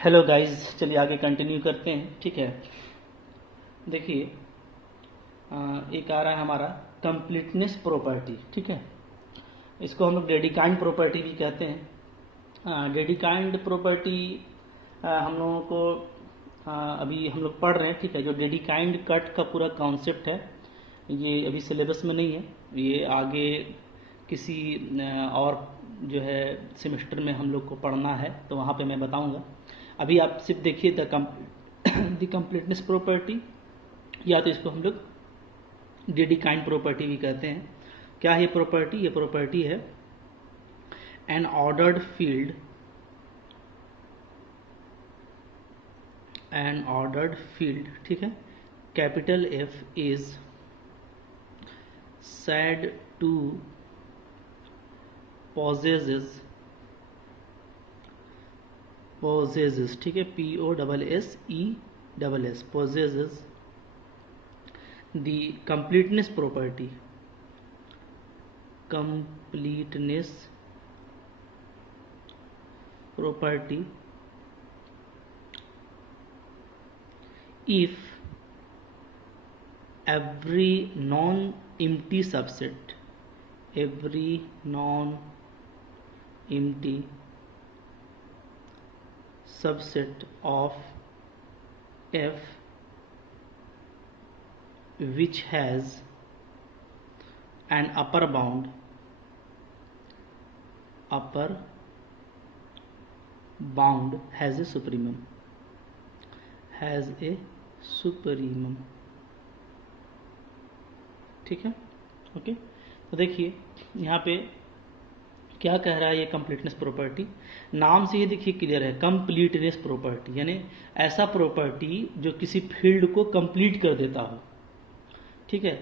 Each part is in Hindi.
हेलो गाइस, चलिए आगे कंटिन्यू करते हैं। ठीक है, देखिए एक आ रहा है हमारा कंप्लीटनेस प्रॉपर्टी। ठीक है, इसको हम लोग डेडिकाइंड प्रॉपर्टी भी कहते हैं। डेडिकाइंड प्रॉपर्टी हम लोगों को अभी हम लोग पढ़ रहे हैं। ठीक है, जो डेडिकाइंड कट का पूरा कॉन्सेप्ट है ये अभी सिलेबस में नहीं है, ये आगे किसी और जो है सेमेस्टर में हम लोग को पढ़ना है तो वहाँ पे मैं बताऊँगा। अभी आप सिर्फ देखिए द कंप्लीटनेस प्रॉपर्टी, या तो इसको हम लोग डेडिकाइंड प्रॉपर्टी भी कहते हैं। क्या है ये प्रॉपर्टी? ये प्रॉपर्टी है N ordered field, N ordered field, ठीक है, capital F is said to possesses, ठीक है, POSSESS possesses the completeness property if every non-empty subset of F which has an upper bound has a supremum, ठीक है। ओके, तो देखिए यहाँ पे क्या कह रहा है ये कंप्लीटनेस प्रॉपर्टी। नाम से ही देखिए क्लियर है, कंप्लीटनेस प्रॉपर्टी यानी ऐसा प्रॉपर्टी जो किसी फील्ड को कंप्लीट कर देता हो। ठीक है,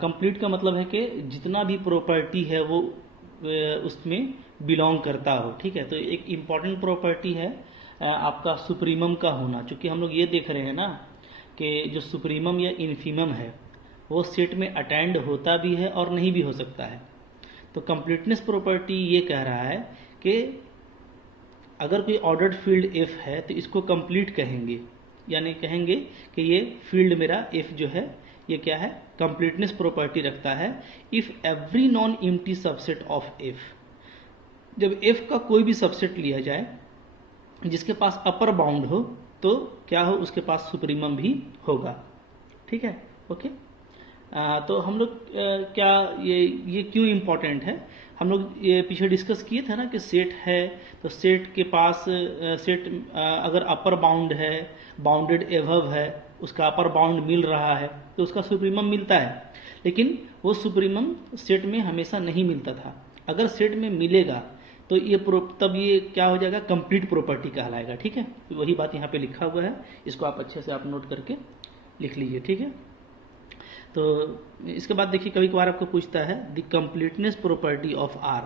कंप्लीट का मतलब है कि जितना भी प्रॉपर्टी है वो उसमें बिलोंग करता हो। ठीक है, तो एक इम्पॉर्टेंट प्रॉपर्टी है आपका सुप्रीमम का होना। चूंकि हम लोग ये देख रहे हैं ना कि जो सुप्रीमम या इन्फीमम है वो सेट में अटेंड होता भी है और नहीं भी हो सकता है। तो कंप्लीटनेस प्रॉपर्टी ये कह रहा है कि अगर कोई ऑर्डर्ड फील्ड एफ है तो इसको कंप्लीट कहेंगे, यानी कहेंगे कि ये फील्ड मेरा एफ जो है ये क्या है, कंप्लीटनेस प्रॉपर्टी रखता है if every non empty subset of F. जब एफ का कोई भी सबसेट लिया जाए जिसके पास अपर बाउंड हो तो क्या हो, उसके पास सुप्रीमम भी होगा। ठीक है, ओके। तो हम लोग क्या ये क्यों इम्पोर्टेंट है, हम लोग ये पीछे डिस्कस किए थे ना कि सेट है तो सेट के पास सेट अगर अपर बाउंड है, बाउंडेड एवव है, उसका अपर बाउंड मिल रहा है तो उसका सुप्रीमम मिलता है। लेकिन वो सुप्रीमम सेट में हमेशा नहीं मिलता था। अगर सेट में मिलेगा तो ये तब ये क्या हो जाएगा, कंप्लीट प्रॉपर्टी कहलाएगा। ठीक है, तो वही बात यहाँ पे लिखा हुआ है, इसको आप अच्छे से आप नोट करके लिख लीजिए। ठीक है, तो इसके बाद देखिए कभी कभार आपको पूछता है the completeness property of R,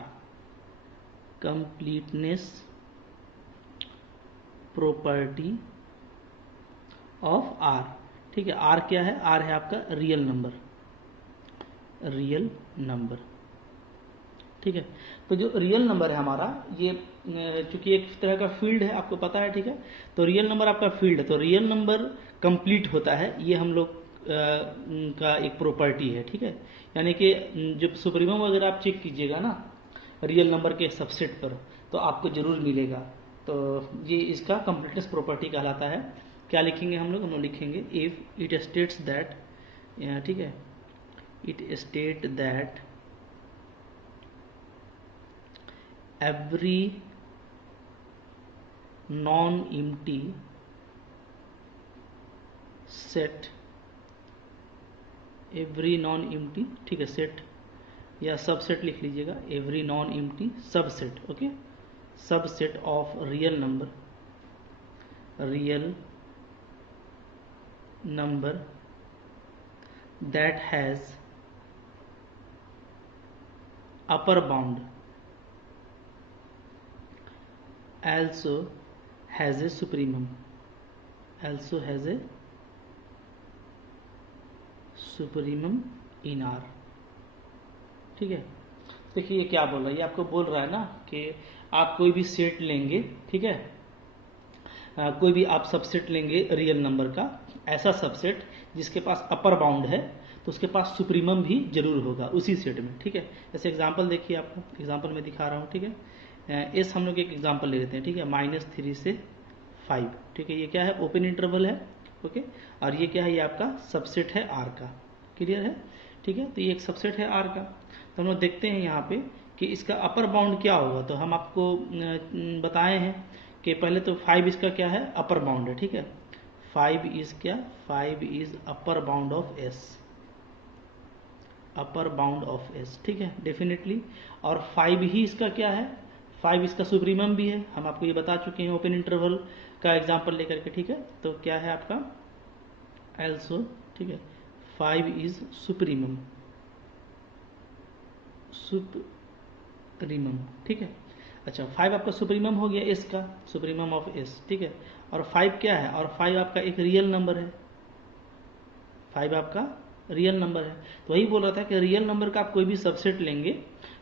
completeness property of R. ठीक है, आर क्या है, आर है आपका रियल नंबर, ठीक है। तो जो रियल नंबर है हमारा ये चूंकि एक तरह का फील्ड है आपको पता है। ठीक है, तो रियल नंबर आपका फील्ड है तो रियल नंबर कंप्लीट होता है, ये हम लोग का एक प्रॉपर्टी है। ठीक है, यानी कि जब सुप्रीमम अगर आप चेक कीजिएगा ना रियल नंबर के सबसेट पर तो आपको जरूर मिलेगा। तो ये इसका कंप्लीटनेस प्रॉपर्टी कहलाता है। क्या लिखेंगे हम लोग लिखेंगे इफ इट स्टेट्स दैट, ठीक है, it state that every non-empty set, ठीक है, सेट या सबसेट लिख लीजिएगा, every non empty subset, okay, subset of real number that has upper bound also has a supremum in R। ठीक है, देखिए ये क्या बोल रहा है, ये आपको बोल रहा है ना कि आप कोई भी सेट लेंगे, ठीक है, कोई भी आप सबसेट लेंगे रियल नंबर का, ऐसा सबसेट जिसके पास अपर बाउंड है तो उसके पास सुप्रीमम भी जरूर होगा उसी सेट में, ठीक है। जैसे एग्जांपल देखिए, आपको एग्जांपल में दिखा रहा हूँ, ठीक है। एस हम लोग एक एग्जांपल ले लेते हैं, ठीक है, -3 से 5, ठीक है। ये क्या है, ओपन इंटरवल है, ओके। और ये क्या है, ये आपका सबसेट है आर का, क्लियर है, ठीक है। तो ये एक सबसेट है आर का। तो हम लोग देखते हैं यहाँ पे कि इसका अपर बाउंड क्या होगा। तो हम आपको बताए हैं कि पहले तो 5 इसका क्या है, अपर बाउंड है, ठीक है। 5 इज क्या, 5 is upper bound of S, upper bound of S, ठीक है, डेफिनेटली। और 5 ही इसका क्या है, 5 इसका सुप्रीमम भी है, हम आपको ये बता चुके हैं ओपन इंटरवल का एग्जांपल लेकर के, ठीक है। तो क्या है आपका एल्सो, ठीक है, 5 इज सुप्रीमम, सुप्रीमम, ठीक है। अच्छा, 5 आपका सुप्रीमम हो गया एस का, सुप्रीमम ऑफ एस, ठीक है। और 5 क्या है, और 5 आपका एक रियल नंबर है, 5 आपका रियल नंबर है। तो वही बोल रहा था कि रियल नंबर का आप कोई भी सबसेट लेंगे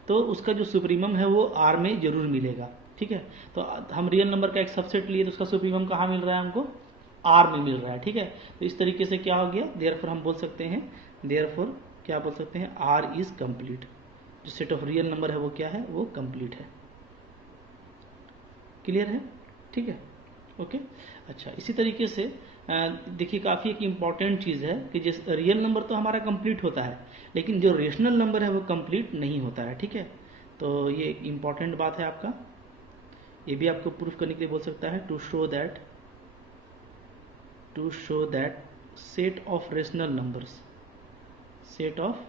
तो उसका जो सुप्रीमम है वो आर में जरूर मिलेगा, ठीक है। तो हम रियल नंबर का एक सबसेट लिए तो उसका सुप्रीमम कहाँ मिल रहा है हमको, आर में मिल रहा है, ठीक है। तो इस तरीके से क्या हो गया, देयरफॉर हम बोल सकते हैं, देयरफॉर क्या बोल सकते हैं, आर इज कंप्लीट। जो सेट ऑफ रियल नंबर है वो क्या है, वो कंप्लीट है, क्लियर है, ठीक है, ओके। अच्छा, इसी तरीके से देखिए काफ़ी एक इम्पॉर्टेंट चीज़ है कि जिस रियल नंबर तो हमारा कंप्लीट होता है, लेकिन जो रेशनल नंबर है वो कंप्लीट नहीं होता है, ठीक है। तो ये एक इम्पॉर्टेंट बात है आपका, ये भी आपको प्रूफ करने के लिए बोल सकता है, to show that set of rational numbers, set of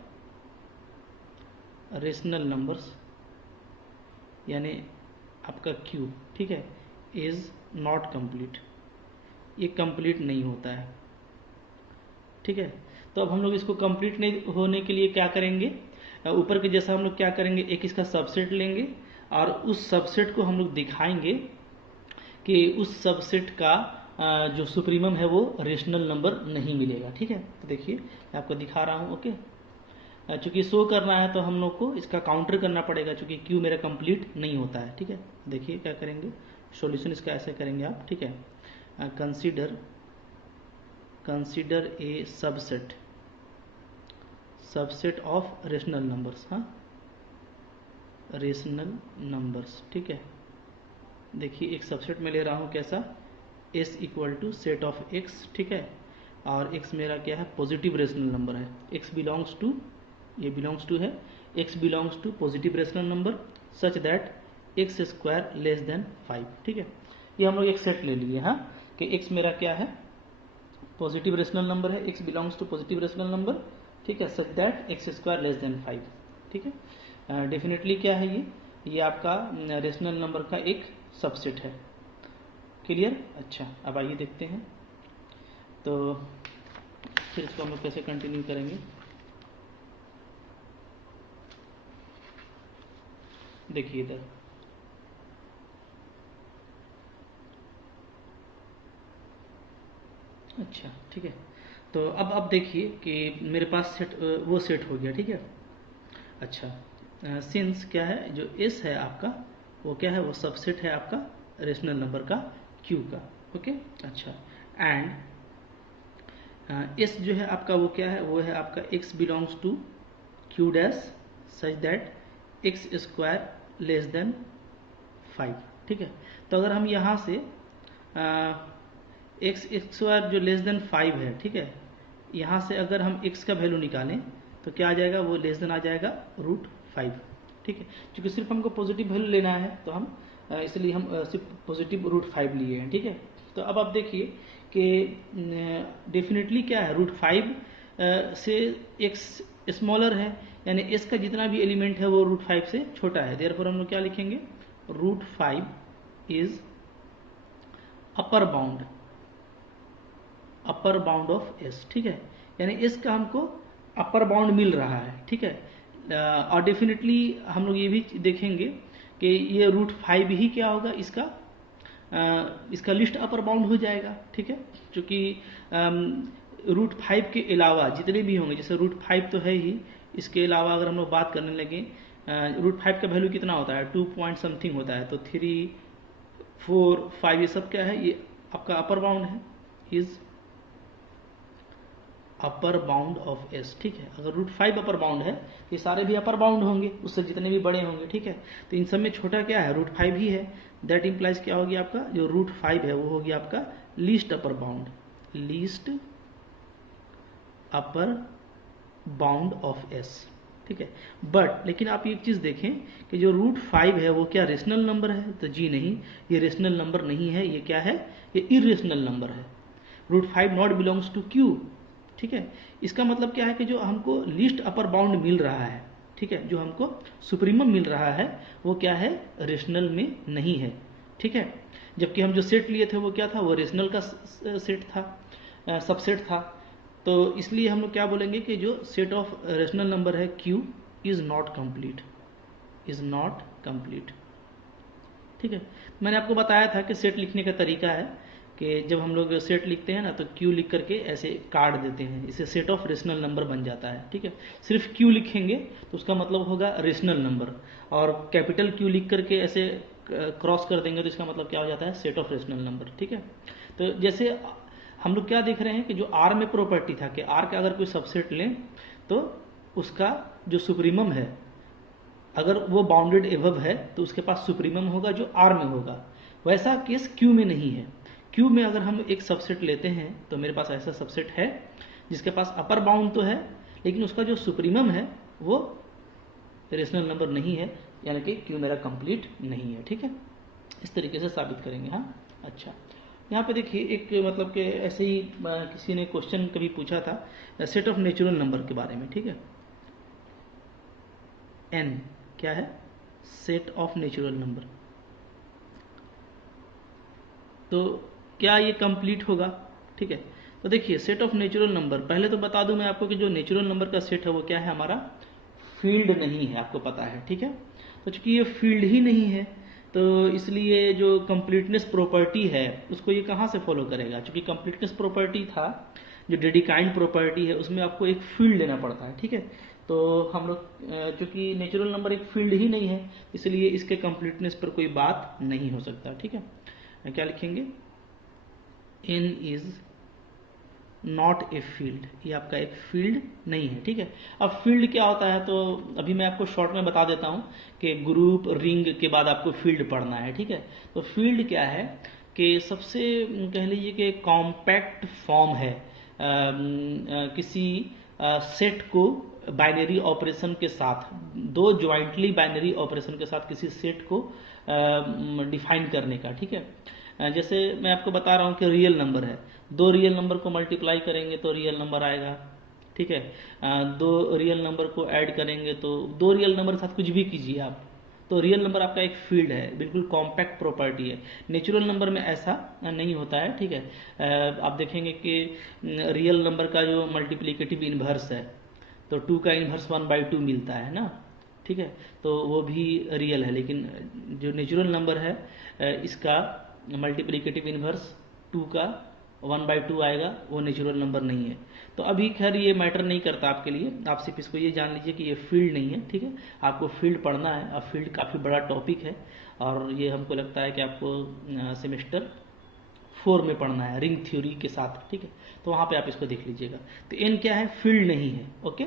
rational numbers यानी आपका क्यू, ठीक है, इज नॉट कंप्लीट, ये कंप्लीट नहीं होता है, ठीक है। तो अब हम लोग इसको कंप्लीट नहीं होने के लिए क्या करेंगे, ऊपर के जैसा हम लोग क्या करेंगे, एक इसका सबसेट लेंगे और उस सबसेट को हम लोग दिखाएंगे कि उस सबसेट का जो सुप्रीमम है वो रेशनल नंबर नहीं मिलेगा, ठीक है। तो देखिए मैं आपको दिखा रहा हूँ, ओके। चूंकि शो करना है तो हम लोग को इसका काउंटर करना पड़ेगा, चूंकि क्यू मेरा कंप्लीट नहीं होता है, ठीक है। देखिए क्या करेंगे, सॉल्यूशन इसका ऐसे करेंगे आप, ठीक है। Consider a subset of rational numbers, हाँ, रेशनल नंबर्स, ठीक है। देखिए एक सबसेट में ले रहा हूँ कैसा, S equal to set of x, ठीक है। और एक्स मेरा क्या है, पॉजिटिव रेशनल नंबर है, एक्स बिलोंग्स टू, ये बिलोंग्स टू है, x belongs to positive rational number such that x square less than 5, ठीक है। ये हम लोग एक सेट ले लिए, हाँ, कि एक्स मेरा क्या है, पॉजिटिव रेशनल नंबर है, x belongs to positive rational number, ठीक है, such that x square less than 5, ठीक है। डेफिनेटली क्या है ये आपका रेशनल नंबर का एक सबसेट है, क्लियर। अच्छा, अब आइए देखते हैं तो फिर इसको हम लोग कैसे कंटिन्यू करेंगे। देखिए इधर, अच्छा, ठीक है। तो अब देखिए कि मेरे पास सेट, वो सेट हो गया, ठीक है। अच्छा, सिंस क्या है, जो एस है आपका वो क्या है, वो सबसेट है आपका रेशनल नंबर का क्यू का, ओके। अच्छा, एंड एस जो है आपका वो क्या है, वो है आपका x belongs to Q dash such that x square less than 5, ठीक है। तो अगर हम यहाँ से एक्स स्क्वायर जो लेस देन 5 है, ठीक है, यहाँ से अगर हम एक्स का वैल्यू निकालें तो क्या आ जाएगा, वो लेस देन आ जाएगा √5, ठीक है। क्योंकि सिर्फ हमको पॉजिटिव वैल्यू लेना है तो हम इसलिए हम सिर्फ पॉजिटिव √5 लिए हैं, ठीक है। तो अब आप देखिए कि डेफिनेटली क्या है, √5 से एक्स स्मॉलर है, यानी एस का जितना भी एलिमेंट है वो √5 से छोटा है, देयरफॉर हम लोग क्या लिखेंगे, √5 is upper bound of S, ठीक है। यानी एस का हमको अपर बाउंड मिल रहा है, ठीक है। और डेफिनेटली हम लोग ये भी देखेंगे कि ये √5 ही क्या होगा, इसका लिस्ट अपर बाउंड हो जाएगा, ठीक है। क्योंकि √5 के अलावा जितने भी होंगे, जैसे √5 तो है ही, इसके अलावा अगर हम लोग बात करने लगे, √5 का वैल्यू कितना होता है, 2 पॉइंट समथिंग होता है, तो 3, 4, 5 ये सब क्या है, ये आपका अपर बाउंड है, is upper bound of S, ठीक है। अगर √5 अपर बाउंड है तो ये सारे भी अपर बाउंड होंगे, उससे जितने भी बड़े होंगे, ठीक है। तो इन सब में छोटा क्या है, √5 ही है। दैट इंप्लाइज क्या होगी, आपका जो √5 है वो होगी आपका least upper bound, least upper bound of S, ठीक है। बट लेकिन आप एक चीज देखें कि जो √5 है वो क्या रेशनल नंबर है, तो जी नहीं, ये रेशनल नंबर नहीं है, ये क्या है, ये इरेशनल नंबर है। √5 नॉट बिलोंग्स टू क्यू, ठीक है। इसका मतलब क्या है कि जो हमको लीस्ट अपर बाउंड मिल रहा है, ठीक है, जो हमको सुप्रीमम मिल रहा है वो क्या है, रेशनल में नहीं है, ठीक है। जबकि हम जो सेट लिए थे वो क्या था, वो रेशनल का सेट था, सबसेट था। तो इसलिए हम लोग क्या बोलेंगे कि जो सेट ऑफ रेशनल नंबर है Q is not complete, is not complete, ठीक है। मैंने आपको बताया था कि सेट लिखने का तरीका है कि जब हम लोग सेट लिखते हैं ना तो Q लिख करके ऐसे काट देते हैं, इसे सेट ऑफ रेशनल नंबर बन जाता है, ठीक है। सिर्फ Q लिखेंगे तो उसका मतलब होगा रेशनल नंबर, और कैपिटल Q लिख करके ऐसे क्रॉस कर देंगे तो इसका मतलब क्या हो जाता है, सेट ऑफ रेशनल नंबर, ठीक है। तो जैसे हम लोग क्या देख रहे हैं कि जो R में प्रॉपर्टी था कि R का अगर कोई सबसेट लें तो उसका जो सुप्रीमम है, अगर वो बाउंडेड एबव है तो उसके पास सुप्रीमम होगा जो R में होगा। वैसा केस Q में नहीं है। Q में अगर हम एक सबसेट लेते हैं तो मेरे पास ऐसा सबसेट है जिसके पास अपर बाउंड तो है लेकिन उसका जो सुप्रीमम है वो रेशनल नंबर नहीं है, यानी कि Q मेरा कंप्लीट नहीं है, ठीक है। इस तरीके से साबित करेंगे। हाँ, अच्छा, यहाँ पे देखिए एक मतलब कि ऐसे ही किसी ने क्वेश्चन कभी पूछा था सेट ऑफ नेचुरल नंबर के बारे में, ठीक है। n क्या है, सेट ऑफ नेचुरल नंबर, तो क्या ये कंप्लीट होगा, ठीक है। तो देखिए सेट ऑफ नेचुरल नंबर, पहले तो बता दूं मैं आपको कि जो नेचुरल नंबर का सेट है वो क्या है, हमारा फील्ड नहीं है, आपको पता है, ठीक है। तो चूंकि ये फील्ड ही नहीं है तो इसलिए जो कंप्लीटनेस प्रॉपर्टी है उसको ये कहाँ से फॉलो करेगा, चूंकि कंप्लीटनेस प्रॉपर्टी था जो डेडिकाइंड प्रॉपर्टी है उसमें आपको एक फील्ड लेना पड़ता है, ठीक है। तो हम लोग चूंकि नेचुरल नंबर एक फील्ड ही नहीं है इसलिए इसके कंप्लीटनेस पर कोई बात नहीं हो सकता, ठीक है। क्या लिखेंगे, n is not a field, ये आपका एक फील्ड नहीं है, ठीक है। अब फील्ड क्या होता है तो अभी मैं आपको शॉर्ट में बता देता हूं कि ग्रुप रिंग के बाद आपको फील्ड पढ़ना है, ठीक है। तो फील्ड क्या है कि सबसे कह लीजिए कि कॉम्पैक्ट फॉर्म है किसी सेट को बाइनरी ऑपरेशन के साथ, दो ज्वाइंटली बाइनरी ऑपरेशन के साथ किसी सेट को डिफाइन करने का, ठीक है। जैसे मैं आपको बता रहा हूँ कि रियल नंबर है, दो रियल नंबर को मल्टीप्लाई करेंगे तो रियल नंबर आएगा, ठीक है। दो रियल नंबर को ऐड करेंगे तो दो रियल नंबर के साथ कुछ भी कीजिए आप, तो रियल नंबर आपका एक फील्ड है, बिल्कुल कॉम्पैक्ट प्रॉपर्टी है। नेचुरल नंबर में ऐसा नहीं होता है, ठीक है। आप देखेंगे कि रियल नंबर का जो मल्टीप्लिकेटिव इन्वर्स है तो 2 का इन्वर्स 1/2 मिलता है ना, ठीक है। तो वो भी रियल है, लेकिन जो नेचुरल नंबर है इसका मल्टीप्लिकेटिव इन्वर्स 2 का 1/2 आएगा, वो नेचुरल नंबर नहीं है। तो अभी खैर ये मैटर नहीं करता आपके लिए, आप सिर्फ इसको ये जान लीजिए कि ये फील्ड नहीं है, ठीक है। आपको फील्ड पढ़ना है, अब फील्ड काफ़ी बड़ा टॉपिक है और ये हमको लगता है कि आपको सेमेस्टर 4 में पढ़ना है रिंग थ्योरी के साथ, ठीक है। तो वहाँ पे आप इसको देख लीजिएगा। तो एन क्या है, फील्ड नहीं है, ओके।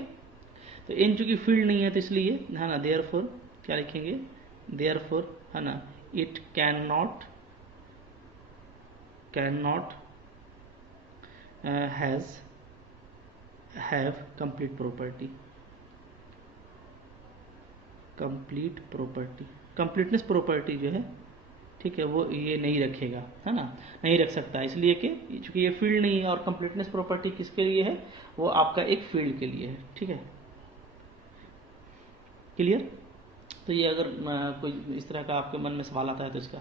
तो एन चूंकि फील्ड नहीं है तो इसलिए है ना, देयरफॉर क्या लिखेंगे, देयरफॉर है ना, it can not have complete property, complete property, completeness property जो है, ठीक है, वो ये नहीं रखेगा, है ना, नहीं रख सकता, इसलिए कि चूंकि ये फील्ड नहीं है और कंप्लीटनेस प्रॉपर्टी किसके लिए है, वो आपका एक फील्ड के लिए है, ठीक है। क्लियर। तो ये अगर कोई इस तरह का आपके मन में सवाल आता है तो इसका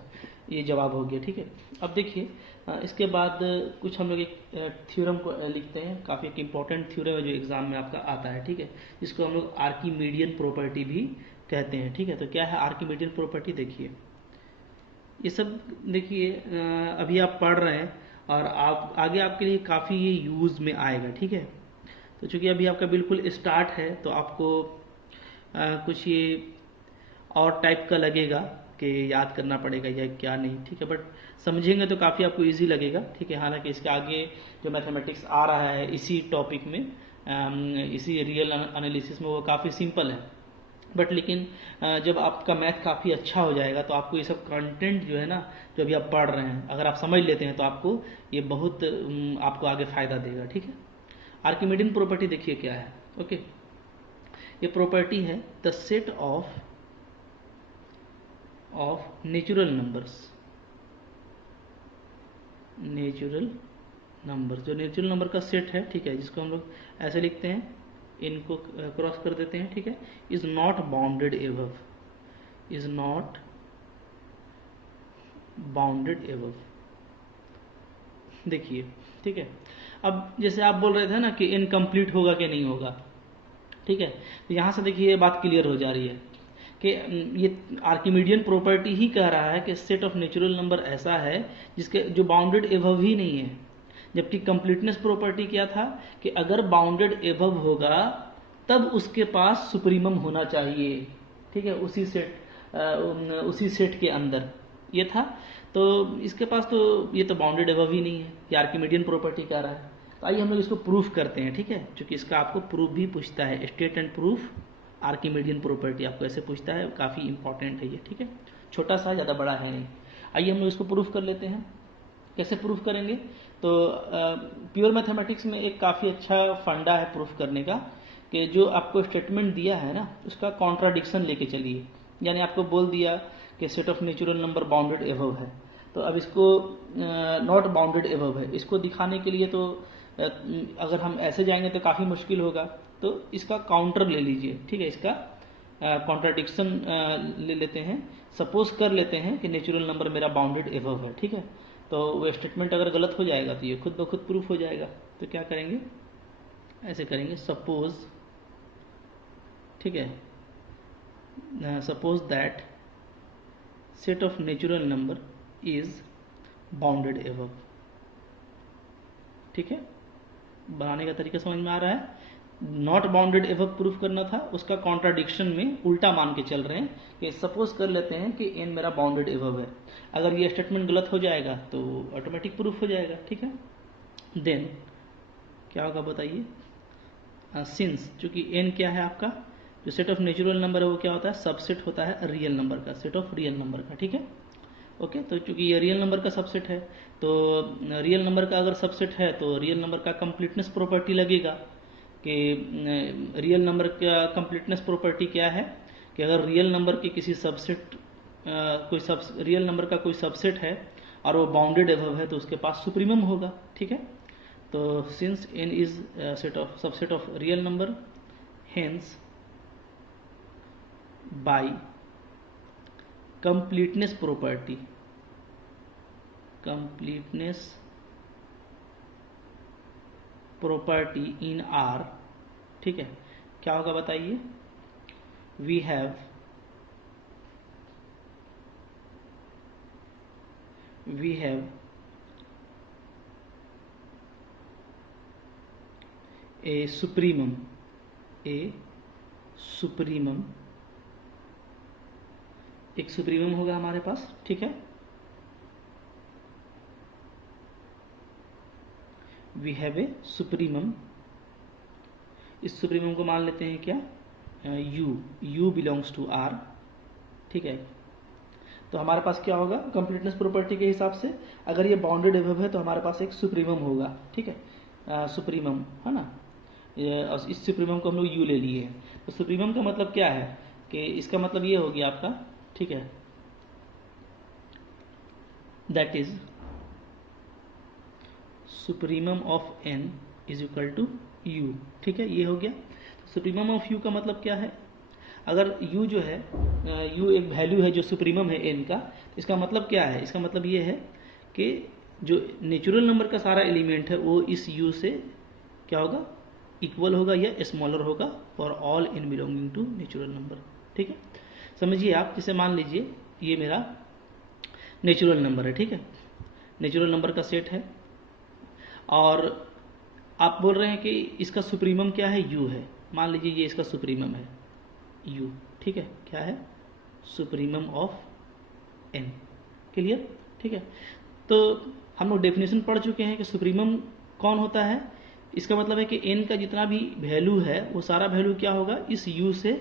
ये जवाब हो गया, ठीक है। अब देखिए इसके बाद कुछ हम लोग एक थ्योरम को लिखते हैं, काफ़ी एक इम्पॉर्टेंट थ्योरम है जो एग्जाम में आपका आता है, ठीक है। जिसको हम लोग आर्किमीडियन प्रॉपर्टी भी कहते हैं, ठीक है। तो क्या है आर्किमीडियन प्रॉपर्टी, देखिए ये सब देखिए अभी आप पढ़ रहे हैं और आप आगे आपके लिए काफ़ी ये यूज़ में आएगा, ठीक है। तो चूंकि अभी आपका बिल्कुल स्टार्ट है तो आपको कुछ ये और टाइप का लगेगा कि याद करना पड़ेगा या क्या नहीं, ठीक है। बट समझेंगे तो काफ़ी आपको इजी लगेगा, ठीक है। हालांकि इसके आगे जो मैथमेटिक्स आ रहा है इसी टॉपिक में, इसी रियल एनालिसिस में, वो काफ़ी सिंपल है। बट लेकिन जब आपका मैथ काफ़ी अच्छा हो जाएगा तो आपको ये सब कंटेंट जो है ना, जो अभी आप पढ़ रहे हैं, अगर आप समझ लेते हैं तो आपको ये बहुत आपको आगे फ़ायदा देगा, ठीक है। आर्किमिडियन प्रॉपर्टी देखिए क्या है, ओके। ये प्रॉपर्टी है the set of natural numbers, natural number, जो नेचुरल नंबर का सेट है, ठीक है, जिसको हम लोग ऐसे लिखते हैं, इनको क्रॉस कर देते हैं, ठीक है। Is not bounded above, is not bounded above, देखिए, ठीक है। अब जैसे आप बोल रहे थे ना कि इनकम्प्लीट होगा कि नहीं होगा, ठीक है, तो यहाँ से देखिए ये बात क्लियर हो जा रही है कि ये आर्किमिडियन प्रॉपर्टी ही कह रहा है कि सेट ऑफ नेचुरल नंबर ऐसा है जिसके जो बाउंडेड एबव ही नहीं है। जबकि कंप्लीटनेस प्रॉपर्टी क्या था कि अगर बाउंडेड एबव होगा तब उसके पास सुप्रीमम होना चाहिए, ठीक है, उसी सेट के अंदर ये था। तो इसके पास तो ये तो बाउंडेड एबव ही नहीं है, ये आर्किमिडियन प्रॉपर्टी कह रहा है। तो आइए हम लोग इसको प्रूफ करते हैं, ठीक है, क्योंकि इसका आपको प्रूफ भी पूछता है, state and proof Archimedean property आपको ऐसे पूछता है, काफ़ी इंपॉर्टेंट है ये, ठीक है, छोटा सा, ज़्यादा बड़ा है नहीं। आइए हम लोग इसको प्रूफ कर लेते हैं। कैसे प्रूफ करेंगे? तो प्योर मैथमेटिक्स में एक काफ़ी अच्छा फंडा है प्रूफ करने का, कि जो आपको स्टेटमेंट दिया है ना उसका कॉन्ट्राडिक्शन लेके चलिए। यानी आपको बोल दिया कि set of natural number bounded above है, तो अब इसको नॉट बाउंडेड एबव है, इसको दिखाने के लिए तो अगर हम ऐसे जाएंगे तो काफ़ी मुश्किल होगा। तो इसका काउंटर ले लीजिए, ठीक है, इसका कॉन्ट्राडिक्शन ले लेते हैं। सपोज कर लेते हैं कि नेचुरल नंबर मेरा बाउंडेड एबव है, ठीक है, तो वो स्टेटमेंट अगर गलत हो जाएगा तो ये खुद ब खुद प्रूफ हो जाएगा। तो क्या करेंगे, ऐसे करेंगे, सपोज, ठीक है, suppose that set of natural number is bounded above, ठीक है। बनाने का तरीका समझ में आ रहा है। नॉट बाउंडेड एबव प्रूफ करना था, उसका कॉन्ट्राडिक्शन में उल्टा मान के चल रहे हैं कि सपोज कर लेते हैं कि एन मेरा बाउंडेड एबव है। अगर ये स्टेटमेंट गलत हो जाएगा तो ऑटोमेटिक प्रूफ हो जाएगा, ठीक है। देन क्या होगा बताइए, सिंस चूंकि एन क्या है आपका, जो सेट ऑफ नेचुरल नंबर है वो क्या होता है, सबसेट होता है रियल नंबर का, सेट ऑफ रियल नंबर का, ठीक है, ओके। तो चूंकि ये रियल नंबर का सबसेट है, तो रियल नंबर का अगर सबसेट है तो रियल नंबर का कंप्लीटनेस प्रॉपर्टी लगेगा कि रियल नंबर का कंप्लीटनेस प्रॉपर्टी क्या है कि अगर रियल नंबर के किसी सबसेट रियल नंबर का कोई सबसेट है और वो बाउंडेड एबव है तो उसके पास सुप्रीमम होगा, ठीक है। तो since n is subset of real number, hence by completeness property, completeness property in R, ठीक है, क्या होगा बताइए, we have a supremum, एक सुप्रीमम होगा हमारे पास, ठीक है। वी हैव ए सुप्रीमम, इस सुप्रीमम को मान लेते हैं क्या, u बिलोंग्स टू R, ठीक है। तो हमारे पास क्या होगा, कंप्लीटनेस प्रॉपर्टी के हिसाब से अगर ये बाउंडेड एबव है तो हमारे पास एक सुप्रीमम होगा, ठीक है, सुप्रीमम है ना। इस सुप्रीमम को हम लोग u ले लिए हैं। तो सुप्रीमम का मतलब क्या है कि इसका मतलब ये हो गया आपका, ठीक है, that is supremum of n is equal to u, ठीक है, ये हो गया। तो सुप्रीमम ऑफ u का मतलब क्या है, अगर u जो है, u एक वैल्यू है जो सुप्रीमम है n का, तो इसका मतलब क्या है, इसका मतलब ये है कि जो नेचुरल नंबर का सारा एलिमेंट है वो इस u से क्या होगा, इक्वल होगा या स्मॉलर होगा for all n belonging to natural number, ठीक है। समझिए आप, जैसे मान लीजिए ये मेरा नेचुरल नंबर है, ठीक है, नेचुरल नंबर का सेट है और आप बोल रहे हैं कि इसका सुप्रीमम क्या है, u है। मान लीजिए ये इसका सुप्रीमम है u, ठीक है, क्या है, सुप्रीमम ऑफ n। क्लियर? ठीक है, तो हम लोग डेफिनेशन पढ़ चुके हैं कि सुप्रीमम कौन होता है। इसका मतलब है कि n का जितना भी वैल्यू है वो सारा वैल्यू क्या होगा, इस u से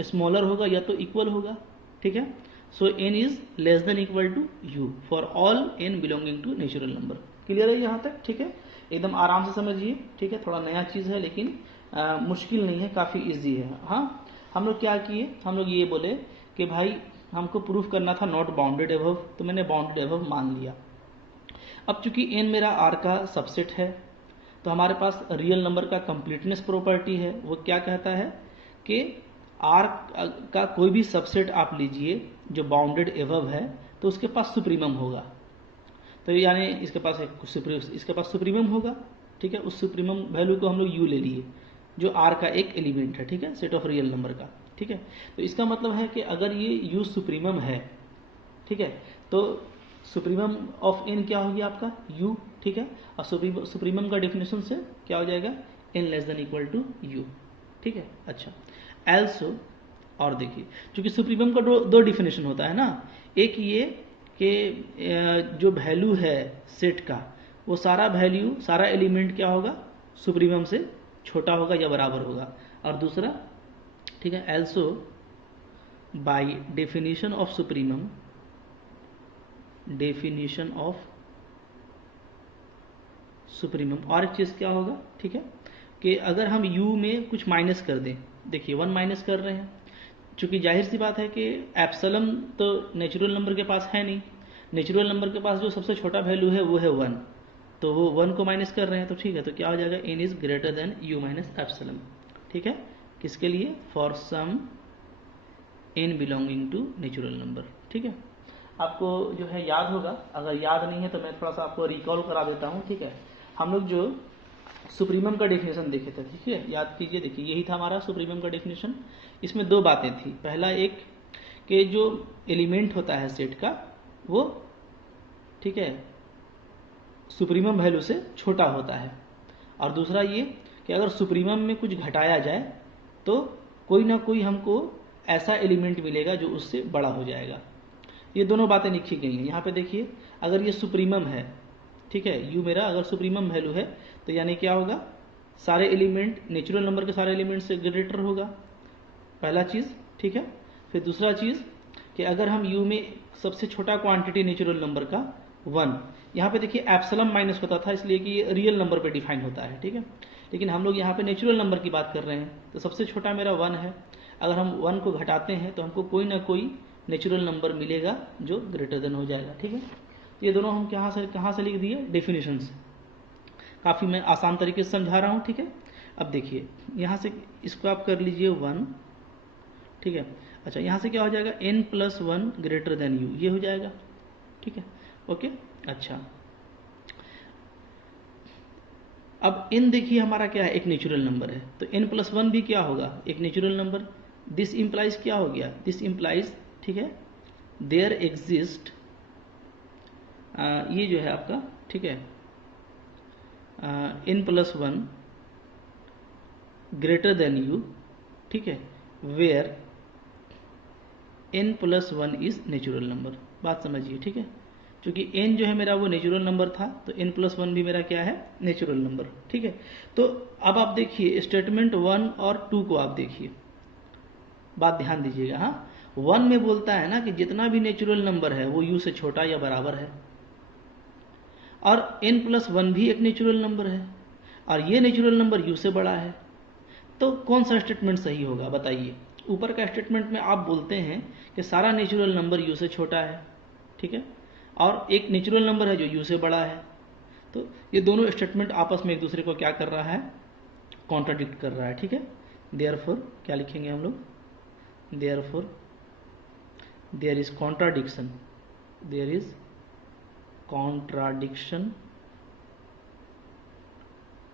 स्मॉलर होगा या तो इक्वल होगा। ठीक है, so n is less than equal to u for all n belonging to natural number. Clear है यहाँ तक? ठीक है, एकदम आराम से समझिए। ठीक है, थोड़ा नया चीज़ है लेकिन मुश्किल नहीं है, काफ़ी इजी है। हाँ, हम लोग क्या किए, हम लोग ये बोले कि भाई हमको प्रूफ करना था नॉट बाउंडेड एबव, तो मैंने बाउंडेड एबव मान लिया। अब चूंकि n मेरा r का सबसेट है तो हमारे पास रियल नंबर का कंप्लीटनेस प्रॉपर्टी है। वो क्या कहता है कि r का कोई भी सबसेट आप लीजिए जो बाउंडेड एबव है तो उसके पास सुप्रीमम होगा। तो यानी इसके पास सुप्रीमम होगा। ठीक है, उस सुप्रीमम वैल्यू को हम लोग u ले लिए जो r का एक एलिमेंट है। ठीक है, सेट ऑफ रियल नंबर का। ठीक है, तो इसका मतलब है कि अगर ये u सुप्रीमम है, ठीक है, तो सुप्रीमम ऑफ n क्या हो गया आपका u। ठीक है, और सुप्रीमम का डेफिनेशन से क्या हो जाएगा, n less than equal to u। ठीक है, अच्छा, एल्सो, और देखिए क्योंकि सुप्रीमम का दो डिफिनेशन होता है ना, एक ये कि जो वैल्यू है सेट का वो सारा वैल्यू, सारा एलिमेंट क्या होगा, सुप्रीमम से छोटा होगा या बराबर होगा। और दूसरा, ठीक है, also by definition of supremum, definition of supremum, और एक चीज़ क्या होगा, ठीक है, कि अगर हम u में कुछ माइनस कर दें, देखिए 1 माइनस कर रहे हैं, चूंकि जाहिर सी बात है कि एप्सलम तो नेचुरल नंबर के पास है नहीं, नेचुरल नंबर के पास जो सबसे छोटा वैल्यू है वो है 1, तो वो 1 को माइनस कर रहे हैं, तो ठीक है, तो क्या हो जाएगा, n is greater than u minus epsilon. ठीक है, किसके लिए, for some n belonging to natural number. ठीक है, आपको जो है याद होगा, अगर याद नहीं है तो मैं थोड़ा सा आपको रिकॉल करा देता हूँ। ठीक है, हम लोग जो सुप्रीमम का डेफिनेशन देखे थे, ठीक है, याद कीजिए, देखिए यही था हमारा सुप्रीमम का डेफिनेशन। इसमें दो बातें थी, पहला एक कि जो एलिमेंट होता है सेट का वो, ठीक है, सुप्रीमम वैल्यू से छोटा होता है, और दूसरा ये कि अगर सुप्रीमम में कुछ घटाया जाए तो कोई ना कोई हमको ऐसा एलिमेंट मिलेगा जो उससे बड़ा हो जाएगा। ये दोनों बातें लिखी गई हैं यहाँ पे। देखिए अगर ये सुप्रीमम है, ठीक है, u मेरा अगर सुप्रीमम वैल्यू है तो यानी क्या होगा, सारे एलिमेंट, नेचुरल नंबर के सारे एलिमेंट से ग्रेटर होगा, पहला चीज़। ठीक है, फिर दूसरा चीज़ कि अगर हम u में सबसे छोटा क्वांटिटी नेचुरल नंबर का 1, यहाँ पे देखिए एप्सलम माइनस होता था इसलिए कि ये रियल नंबर पे डिफाइन होता है। ठीक है, लेकिन हम लोग यहाँ पे नेचुरल नंबर की बात कर रहे हैं, तो सबसे छोटा मेरा 1 है, अगर हम 1 को घटाते हैं तो हमको कोई ना कोई नेचुरल नंबर मिलेगा जो ग्रेटर देन हो जाएगा। ठीक है, ये दोनों हम कहाँ से लिख दिए, डेफिनेशन से। काफ़ी मैं आसान तरीके से समझा रहा हूँ। ठीक है, अब देखिए यहाँ से इसको आप कर लीजिए 1। ठीक है, अच्छा, यहाँ से क्या हो जाएगा, n plus 1 greater than u, ये हो जाएगा। ठीक है, ओके, अच्छा, अब n देखिए हमारा क्या है, एक नेचुरल नंबर है, तो n प्लस 1 भी क्या होगा, एक नेचुरल नंबर। दिस इम्प्लाइज क्या हो गया, दिस इम्प्लाइज, ठीक है, देयर एग्जिस्ट, ये जो है आपका, ठीक है, n plus 1 greater than u, ठीक है, where n plus 1 is natural number. बात समझिए। ठीक है, क्योंकि n जो है मेरा वो नेचुरल नंबर था, तो n प्लस 1 भी मेरा क्या है, नेचुरल नंबर। ठीक है, तो अब आप देखिए स्टेटमेंट 1 और 2 को आप देखिए, बात ध्यान दीजिएगा। हाँ, 1 में बोलता है ना कि जितना भी नेचुरल नंबर है वो u से छोटा या बराबर है, और n प्लस 1 भी एक नेचुरल नंबर है, और ये नेचुरल नंबर u से बड़ा है, तो कौन सा स्टेटमेंट सही होगा बताइए। ऊपर का स्टेटमेंट में आप बोलते हैं कि सारा नेचुरल नंबर u से छोटा है, ठीक है, और एक नेचुरल नंबर है जो u से बड़ा है, तो ये दोनों स्टेटमेंट आपस में एक दूसरे को क्या कर रहा है, कॉन्ट्राडिक्ट कर रहा है। ठीक है, देयरफॉर क्या लिखेंगे हम लोग, therefore there is contradiction, there is contradiction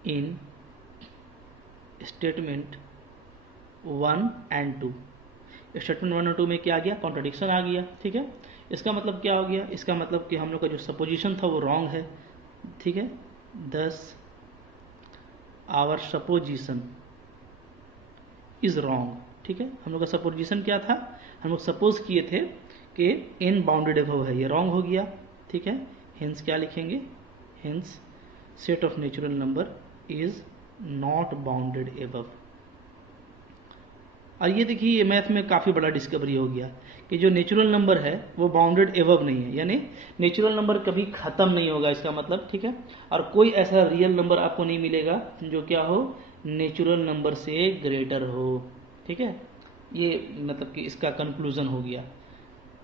in statement 1 and 2। Statement 1 और 2 में क्या आ गया, कॉन्ट्राडिक्शन आ गया। ठीक है, इसका मतलब क्या हो गया, इसका मतलब कि हम लोग का जो सपोजिशन था वो रॉन्ग है। ठीक है, thus our supposition is wrong. ठीक है, हम लोग का सपोजिशन क्या था, हम लोग सपोज किए थे कि n बाउंडेड एबव है, ये रॉन्ग हो गया, ठीक है। हेंस क्या लिखेंगे, hence set of natural number is not bounded above. और ये देखिए ये मैथ में काफ़ी बड़ा डिस्कवरी हो गया कि जो नेचुरल नंबर है वो बाउंडेड एबव नहीं है, यानी नेचुरल नंबर कभी ख़त्म नहीं होगा इसका मतलब, ठीक है। और कोई ऐसा रियल नंबर आपको नहीं मिलेगा जो क्या हो, नेचुरल नंबर से ग्रेटर हो, ठीक है। ये मतलब कि इसका कंक्लूजन हो गया,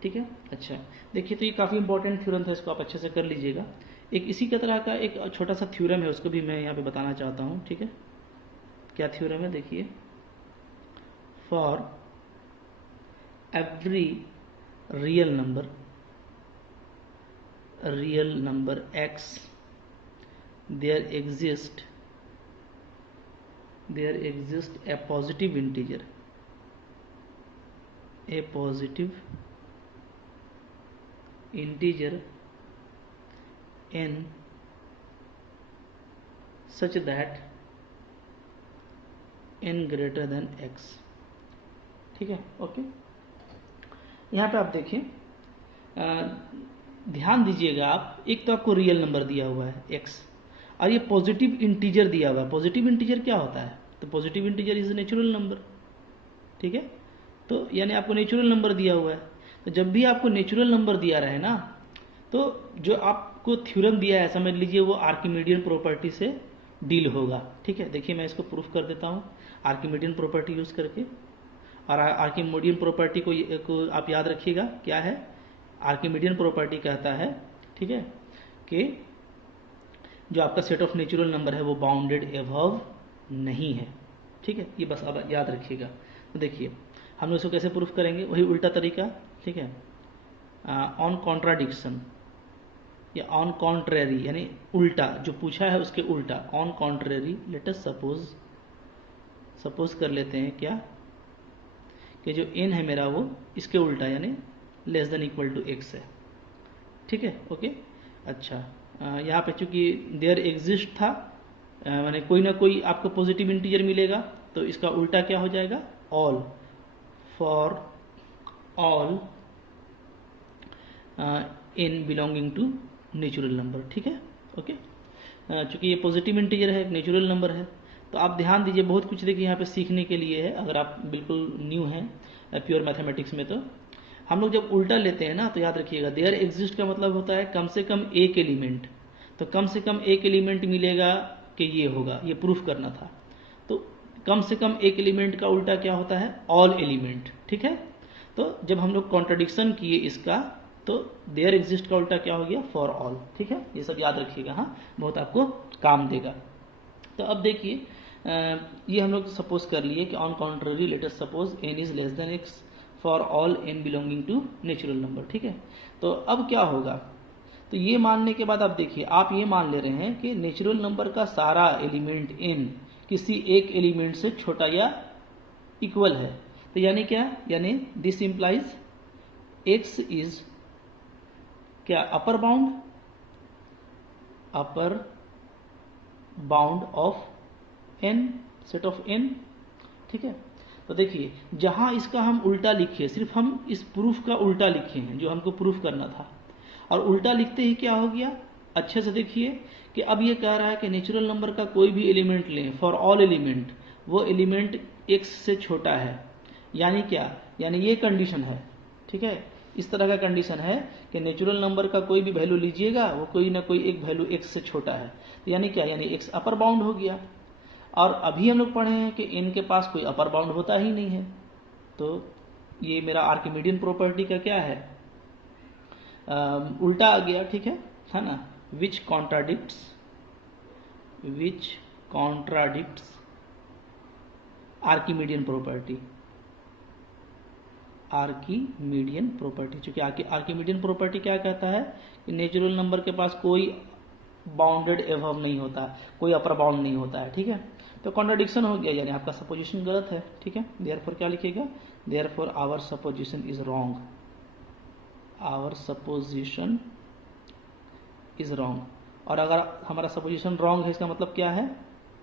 ठीक है। अच्छा देखिए, तो ये काफ़ी इंपॉर्टेंट थ्योरम था, इसको आप अच्छे से कर लीजिएगा। एक इसी का तरह का एक छोटा सा थ्योरम है, उसको भी मैं यहाँ पे बताना चाहता हूँ, ठीक है। क्या थ्योरम है, देखिए, for every real number x there exists a positive integer n such that n greater than x, ठीक है। ओके, यहाँ पे आप देखिए, ध्यान दीजिएगा आप, एक तो आपको रियल नंबर दिया हुआ है x, और ये पॉजिटिव इंटीजर दिया हुआ है। पॉजिटिव इंटीजर क्या होता है, तो positive integer is natural number, ठीक है। तो यानी आपको नेचुरल नंबर दिया हुआ है, तो जब भी आपको नेचुरल नंबर दिया रहे ना, तो जो आपको थ्योरम दिया है समझ लीजिए वो आर्किमिडियन प्रॉपर्टी से डील होगा, ठीक है। देखिए मैं इसको प्रूफ कर देता हूँ आर्किमिडियन प्रॉपर्टी यूज करके। और आर्किमिडियन प्रॉपर्टी को आप याद रखिएगा क्या है, आर्किमिडियन प्रॉपर्टी कहता है, ठीक है, कि जो आपका सेट ऑफ नेचुरल नंबर है वो बाउंडेड एबव नहीं है, ठीक है। ये बस आप याद रखिएगा। तो देखिए हम इसको कैसे प्रूफ करेंगे, वही उल्टा तरीका, ठीक है। ऑन कॉन्ट्राडिक्शन या ऑन कॉन्ट्रेरी, यानी उल्टा, जो पूछा है उसके उल्टा, on contrary late us suppose कर लेते हैं क्या, कि जो n है मेरा वो इसके उल्टा यानी less than equal to x है, ठीक है। ओके, अच्छा यहाँ पे चूंकि देयर एग्जिस्ट था, माने कोई ना कोई आपको पॉजिटिव इंटीजर मिलेगा, तो इसका उल्टा क्या हो जाएगा, all, for all n belonging to natural number, ठीक है। ओके, चूंकि ये पॉजिटिव इंटीजर है, नेचुरल नंबर है, तो आप ध्यान दीजिए, बहुत कुछ देखिए यहाँ पे सीखने के लिए है, अगर आप बिल्कुल न्यू हैं प्योर मैथमेटिक्स में। तो हम लोग जब उल्टा लेते हैं ना, तो याद रखिएगा देयर एग्जिस्ट का मतलब होता है कम से कम एक एलिमेंट, तो कम से कम एक एलिमेंट मिलेगा कि ये होगा, ये प्रूफ करना था। तो कम से कम एक एलिमेंट का उल्टा क्या होता है, ऑल एलिमेंट, ठीक है। तो जब हम लोग कॉन्ट्रडिक्शन किए इसका, तो देयर एग्जिस्ट का उल्टा क्या हो गया, फॉर ऑल, ठीक है। ये सब याद रखिएगा, हाँ, बहुत आपको काम देगा। तो अब देखिए ये हम लोग सपोज कर लिए कि on contrary let us suppose n is less than x for all n belonging to natural number, ठीक है। तो अब क्या होगा, तो ये मानने के बाद आप देखिए, आप ये मान ले रहे हैं कि नेचुरल नंबर का सारा एलिमेंट n किसी एक एलिमेंट से छोटा या इक्वल है। तो यानी क्या, यानी दिस इंप्लाइज x इज क्या, अपर bound of n, set of n, ठीक है। तो देखिए जहां इसका हम उल्टा लिखे, सिर्फ हम इस प्रूफ का उल्टा लिखे हैं जो हमको प्रूफ करना था, और उल्टा लिखते ही क्या हो गया, अच्छे से देखिए कि अब ये कह रहा है कि नेचुरल नंबर का कोई भी एलिमेंट लें, फॉर ऑल एलिमेंट, वो एलिमेंट x से छोटा है, यानी क्या, यानी ये कंडीशन है, ठीक है। इस तरह का कंडीशन है कि नेचुरल नंबर का कोई भी वैल्यू लीजिएगा वो कोई ना कोई एक वैल्यू x से छोटा है, तो यानी क्या, यानी x अपर बाउंड हो गया। और अभी हम लोग पढ़े हैं कि n के पास कोई अपर बाउंड होता ही नहीं है, तो ये मेरा आर्किमिडियन प्रॉपर्टी का क्या है, उल्टा आ गया, ठीक है ना। विच कॉन्ट्राडिक्ट्स आर्किमिडियन प्रॉपर्टी, चूंकि आर्किमिडियन प्रॉपर्टी क्या कहता है कि नेचुरल नंबर के पास कोई बाउंडेड एबव नहीं होता, कोई अपर बाउंड नहीं होता है, ठीक है। तो कॉन्ट्रडिक्शन हो गया, यानी आपका सपोजिशन गलत है, ठीक है। देयरफॉर क्या लिखिएगा, therefore our supposition is wrong, our supposition is wrong. और अगर हमारा सपोजिशन रॉन्ग है, इसका मतलब क्या है,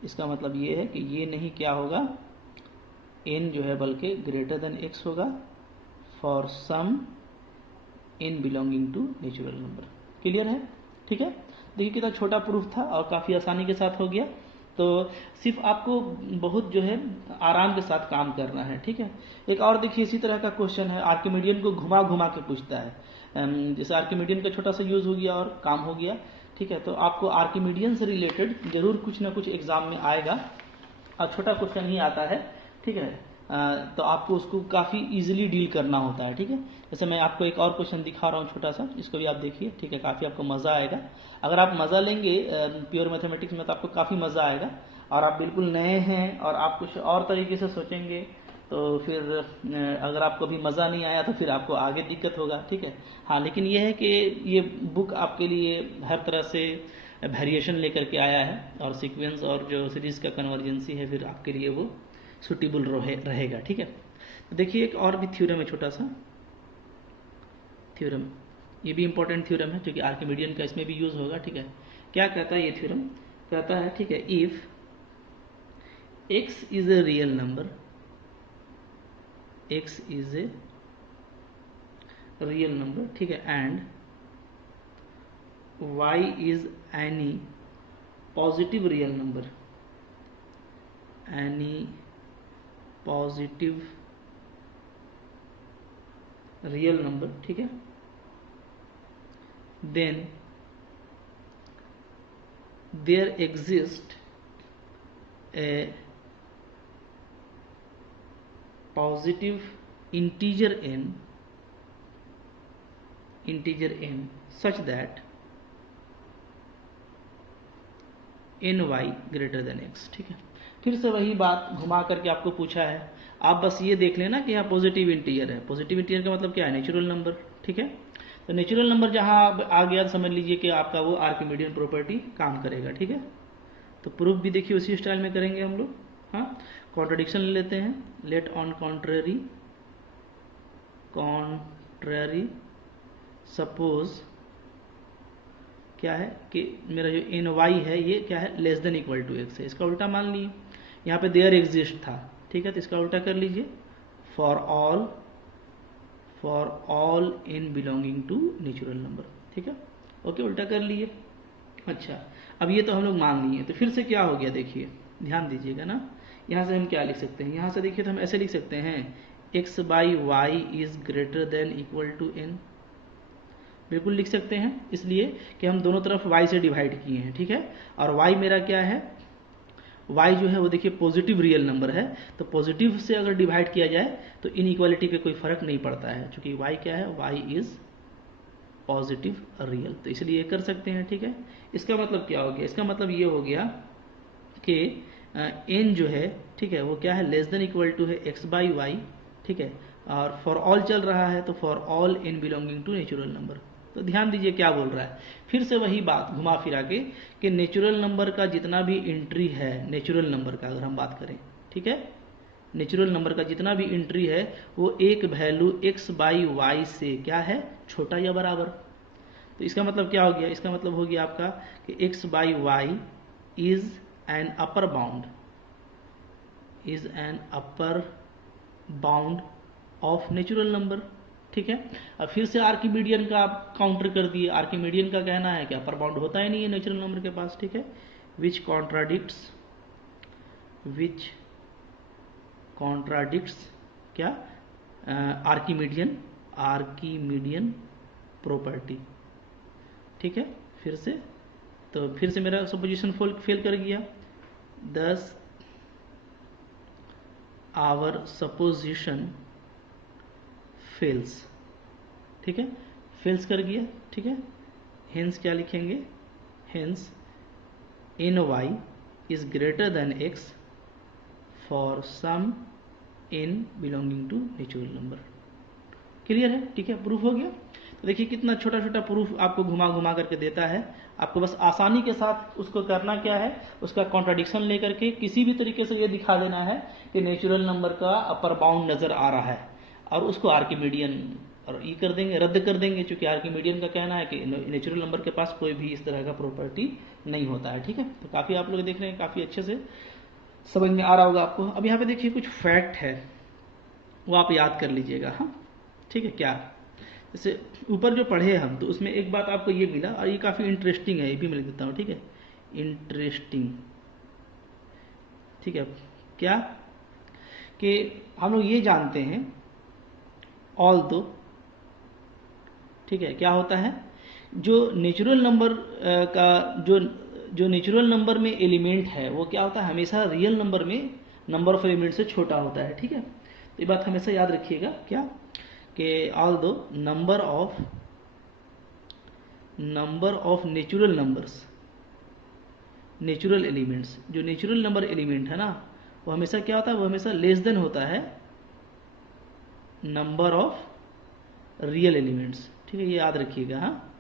इसका मतलब ये है कि ये नहीं क्या होगा, n जो है बल्कि ग्रेटर देन x होगा for some n belonging to natural number. Clear है? ठीक है, देखिए कितना छोटा प्रूफ था और काफ़ी आसानी के साथ हो गया। तो सिर्फ आपको बहुत जो है आराम के साथ काम करना है। ठीक है, एक और देखिए इसी तरह का क्वेश्चन है, आर्किमिडियन को घुमा घुमा के पूछता है। जैसे आर्किमिडियन का छोटा सा यूज हो गया और काम हो गया। ठीक है, तो आपको आर्किमिडियन से रिलेटेड जरूर कुछ ना कुछ एग्जाम में आएगा और छोटा क्वेश्चन ही आता है। ठीक है, तो आपको उसको काफ़ी इजीली डील करना होता है। ठीक है, जैसे मैं आपको एक और क्वेश्चन दिखा रहा हूँ छोटा सा, इसको भी आप देखिए। ठीक है, काफ़ी आपको मज़ा आएगा। अगर आप मज़ा लेंगे प्योर मैथमेटिक्स में तो आपको काफ़ी मज़ा आएगा, और आप बिल्कुल नए हैं और आप कुछ और तरीके से सोचेंगे तो फिर अगर आपको भी मज़ा नहीं आया तो फिर आपको आगे दिक्कत होगा। ठीक है, हाँ, लेकिन ये है कि ये बुक आपके लिए हर तरह से वेरिएशन लेकर के आया है, और सीक्वेंस और जो सीरीज़ का कन्वर्जेंसी है फिर आपके लिए वो सुटेबल रहेगा। ठीक है, तो देखिए एक और भी थ्योरम है, छोटा सा थ्योरम, ये भी इंपॉर्टेंट थ्योरम है क्योंकि आर्किमिडियन का इसमें भी यूज़ होगा। ठीक है, क्या कहता है ये थ्योरम? कहता है, ठीक है, if x is a real number, x is a real number, ठीक है, and y is any positive real number, any positive real number, ठीक है, then there exists a positive integer n such that ny greater than x। ठीक है, फिर से वही बात घुमा करके आपको पूछा है। आप बस ये देख लेना कि यहाँ पॉजिटिव इंटीजर है। पॉजिटिव इंटीजर का मतलब क्या है? Natural number. ठीक है, तो नेचुरल नंबर जहाँ आ गया समझ लीजिए कि आपका वो आर्किमिडियन प्रॉपर्टी काम करेगा। ठीक है, तो प्रूफ भी देखिए उसी स्टाइल में करेंगे हम लोग। हाँ, कॉन्ट्रडिक्शन ले लेते हैं। लेट ऑन कॉन्ट्रेरी सपोज क्या है कि मेरा जो एन वाई है ये क्या है? Less than equal to x है। इसका उल्टा मान लिए, यहाँ पे देयर एग्जिस्ट था। ठीक है, तो इसका उल्टा कर लीजिए, for all n belonging to natural number. ठीक है, ओके, उल्टा कर लिए। अच्छा, अब ये तो हम लोग मान लिए, तो फिर से क्या हो गया देखिए, ध्यान दीजिएगा ना। यहाँ से हम क्या लिख सकते हैं? यहाँ से देखिए तो हम ऐसे लिख सकते हैं, x by y is greater than equal to n. बिल्कुल लिख सकते हैं, इसलिए कि हम दोनों तरफ y से डिवाइड किए हैं। ठीक है, और y मेरा क्या है? y जो है वो देखिए पॉजिटिव रियल नंबर है, तो पॉजिटिव से अगर डिवाइड किया जाए तो इनइक्वालिटी पे कोई फर्क नहीं पड़ता है, क्योंकि y क्या है? y इज पॉजिटिव रियल, तो इसलिए कर सकते हैं। ठीक है, इसका मतलब क्या हो गया? इसका मतलब ये हो गया कि n जो है, ठीक है, वो क्या है? लेस देन इक्वल टू है x बाई वाई। ठीक है, और फॉर ऑल चल रहा है तो for all n belonging to natural number. तो ध्यान दीजिए क्या बोल रहा है, फिर से वही बात घुमा फिरा के कि नेचुरल नंबर का जितना भी एंट्री है, नेचुरल नंबर का अगर हम बात करें, ठीक है, नेचुरल नंबर का जितना भी एंट्री है वो एक वैल्यू x बाई वाई से क्या है? छोटा या बराबर। तो इसका मतलब क्या हो गया? इसका मतलब हो गया आपका कि x by y is an upper bound of natural number. ठीक है, अब फिर से आर्किमिडियन का आप काउंटर कर दिए। आर्किमिडियन का कहना है कि अपर बाउंड होता ही नहीं है नेचुरल नंबर के पास। ठीक है, विच कॉन्ट्राडिक्ट्स क्या? Archimedean property. ठीक है, फिर से मेरा सपोजिशन फेल कर गया। दस आवर सपोजिशन फेल्स। ठीक है, फेल्स कर गया। ठीक है, हेंस क्या लिखेंगे? Hence n y is greater than x for some n belonging to natural number. Clear है? ठीक है, प्रूफ हो गया। तो देखिए कितना छोटा छोटा प्रूफ आपको घुमा घुमा करके देता है। आपको बस आसानी के साथ उसको करना क्या है, उसका कॉन्ट्राडिक्शन लेकर के किसी भी तरीके से ये दिखा देना है कि नेचुरल नंबर का अपर बाउंड नजर आ रहा है, और उसको आर्किमिडियन और ये कर देंगे, रद्द कर देंगे, क्योंकि आर्किमिडियन का कहना है कि नेचुरल नंबर के पास कोई भी इस तरह का प्रॉपर्टी नहीं होता है। ठीक है, तो काफ़ी आप लोग देख रहे हैं, काफ़ी अच्छे से समझ में आ रहा होगा आपको। अब यहाँ पे देखिए कुछ फैक्ट है, वो आप याद कर लीजिएगा। हाँ, ठीक है, क्या? जैसे ऊपर जो पढ़े हम, तो उसमें एक बात आपको ये मिला और ये काफ़ी इंटरेस्टिंग है, ये भी मैं लिख देता हूँ, ठीक है, इंटरेस्टिंग, ठीक है। क्या कि हम लोग ये जानते हैं ऑल दो, ठीक है, क्या होता है, जो नेचुरल नंबर का जो नेचुरल नंबर में एलिमेंट है वो क्या होता है, हमेशा रियल नंबर में नंबर ऑफ एलिमेंट से छोटा होता है, ठीक है। तो ये बात हमेशा याद रखिएगा, क्या कि ऑल दो number of natural numbers, natural elements, जो नेचुरल नंबर एलिमेंट है ना, वो हमेशा क्या होता है, वो हमेशा लेस देन होता है नंबर ऑफ रियल एलिमेंट्स, ठीक है, ये याद रखिएगा, हाँ,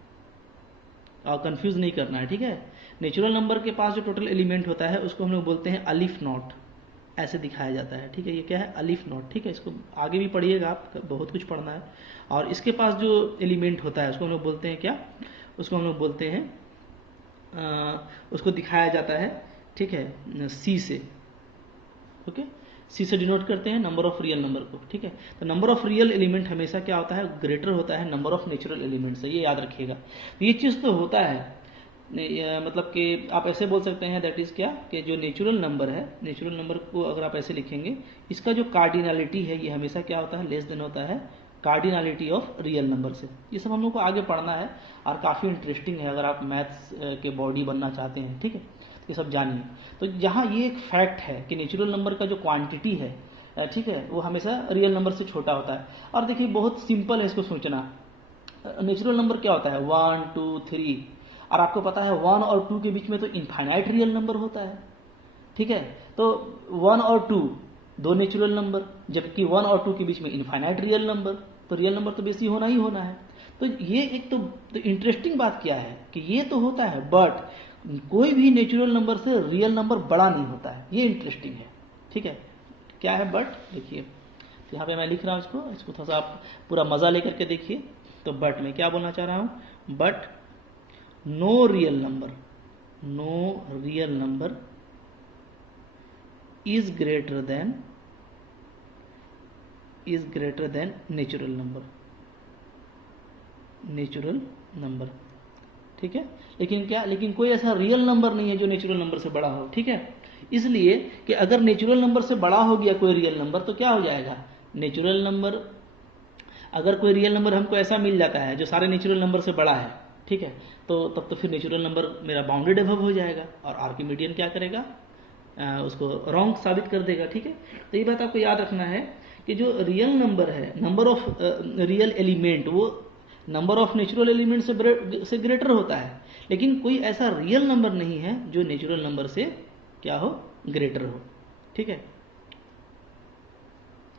और कंफ्यूज नहीं करना है, ठीक है। नेचुरल नंबर के पास जो टोटल एलिमेंट होता है उसको हम लोग बोलते हैं अलिफ नॉट, ऐसे दिखाया जाता है, ठीक है, ये क्या है, अलिफ नॉट, ठीक है। इसको आगे भी पढ़िएगा, आप बहुत कुछ पढ़ना है। और इसके पास जो एलिमेंट होता है उसको हम लोग बोलते हैं क्या, उसको हम लोग बोलते हैं उसको दिखाया जाता है, ठीक है, सी से, ओके, सी से डिनोट करते हैं नंबर ऑफ रियल नंबर को, ठीक है। तो नंबर ऑफ रियल एलिमेंट हमेशा क्या होता है, ग्रेटर होता है नंबर ऑफ नेचुरल एलिमेंट से, ये याद रखिएगा। ये चीज़ तो होता है, मतलब कि आप ऐसे बोल सकते हैं, दैट इज़ क्या, कि जो नेचुरल नंबर है, नेचुरल नंबर को अगर आप ऐसे लिखेंगे, इसका जो कार्डिनलिटी है ये हमेशा क्या होता है, लेस देन होता है कार्डिनलिटी ऑफ रियल नंबर से। ये सब हम लोग को आगे पढ़ना है और काफ़ी इंटरेस्टिंग है अगर आप मैथ्स के बॉडी बनना चाहते हैं, ठीक है, ये सब जानिए। तो यहाँ ये एक फैक्ट है कि नेचुरल नंबर का जो क्वांटिटी है, ठीक है, वो हमेशा रियल नंबर से छोटा होता है। और देखिए बहुत सिंपल है इसको सोचना, नेचुरल नंबर क्या होता है, 1 2 3, और आपको पता है 1 और 2 के बीच में तो इनफाइनाइट रियल नंबर होता है, ठीक है। तो 1 और 2 दो नेचुरल नंबर, जबकि 1 और 2 के बीच में इनफाइनाइट रियल नंबर, तो रियल नंबर तो बेसी होना ही होना है। तो ये एक तो इंटरेस्टिंग बात क्या है कि ये तो होता है, बट कोई भी नेचुरल नंबर से रियल नंबर बड़ा नहीं होता है, ये इंटरेस्टिंग है, ठीक है। क्या है बट, देखिए यहाँ पे मैं लिख रहा हूँ इसको थोड़ा सा आप पूरा मजा लेकर के देखिए। तो बट में क्या बोलना चाह रहा हूँ, but no real number is greater than natural number, ठीक है। लेकिन कोई ऐसा रियल नंबर नहीं है जो नेचुरल नंबर से बड़ा हो, ठीक है। इसलिए कि अगर नेचुरल नंबर से बड़ा हो गया कोई रियल नंबर तो क्या हो जाएगा, नेचुरल नंबर, अगर कोई रियल नंबर हमको ऐसा मिल जाता है जो सारे नेचुरल नंबर से बड़ा है, ठीक है, तो तब तो फिर नेचुरल नंबर मेरा बाउंडेड एबव हो जाएगा और आर्किमिडियन क्या करेगा, उसको रॉन्ग साबित कर देगा, ठीक है। तो ये बात आपको याद रखना है कि जो रियल नंबर है, नंबर ऑफ रियल एलिमेंट, वो नंबर ऑफ नेचुरल एलिमेंट से ग्रेटर होता है, लेकिन कोई ऐसा रियल नंबर नहीं है जो नेचुरल नंबर से क्या हो, ग्रेटर हो, ठीक है।